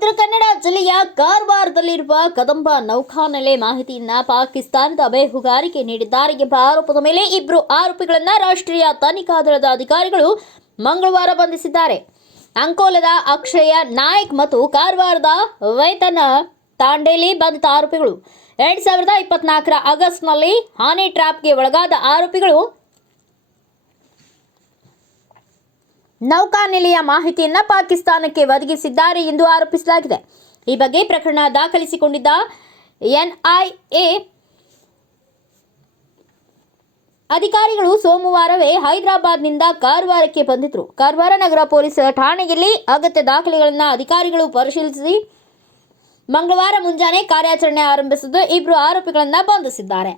ಉತ್ತರ ಕನ್ನಡ ಜಿಲ್ಲೆಯ ಕಾರವಾರದಲ್ಲಿರುವ ಕದಂಬ ನೌಕಾನೆಲೆ ಮಾಹಿತಿಯನ್ನ ಪಾಕಿಸ್ತಾನದ ಬೇಹುಗಾರಿಕೆ ನೀಡಿದ್ದಾರೆ ಎಂಬ ಆರೋಪದ ಮೇಲೆ ಇಬ್ಬರು ಆರೋಪಿಗಳನ್ನು ರಾಷ್ಟ್ರೀಯ ತನಿಖಾ ದಳದ ಅಧಿಕಾರಿಗಳು ಮಂಗಳವಾರ ಬಂಧಿಸಿದ್ದಾರೆ. ಅಂಕೋಲದ ಅಕ್ಷಯ ನಾಯಕ್ ಮತ್ತು ಕಾರವಾರದ ವೇತನ ತಾಂಡೇಲಿ ಬಂಧಿತ ಆರೋಪಿಗಳು 2024ರ ಆಗಸ್ಟ್ನಲ್ಲಿ ಹನಿ ಟ್ರ್ಯಾಪ್ಗೆ ಒಳಗಾದ ಆರೋಪಿಗಳು ನೌಕಾನೆಲೆಯ ಮಾಹಿತಿಯನ್ನ ಪಾಕಿಸ್ತಾನಕ್ಕೆ ಒದಗಿಸಿದ್ದಾರೆ ಎಂದು ಆರೋಪಿಸಲಾಗಿದೆ. ಈ ಬಗ್ಗೆ ಪ್ರಕರಣ ದಾಖಲಿಸಿಕೊಂಡಿದ್ದ ಎನ್ಐಎ ಅಧಿಕಾರಿಗಳು ಸೋಮವಾರವೇ ಹೈದರಾಬಾದ್ನಿಂದ ಕಾರವಾರಕ್ಕೆ ಬಂದಿದ್ದರು. ಕಾರವಾರ ನಗರ ಪೊಲೀಸ್ ಠಾಣೆಯಲ್ಲಿ ಅಗತ್ಯ ದಾಖಲೆಗಳನ್ನು ಅಧಿಕಾರಿಗಳು ಪರಿಶೀಲಿಸಿ ಮಂಗಳವಾರ ಮುಂಜಾನೆ ಕಾರ್ಯಾಚರಣೆ ಆರಂಭಿಸಿದ್ದು ಇಬ್ಬರು ಆರೋಪಿಗಳನ್ನು ಬಂಧಿಸಿದ್ದಾರೆ.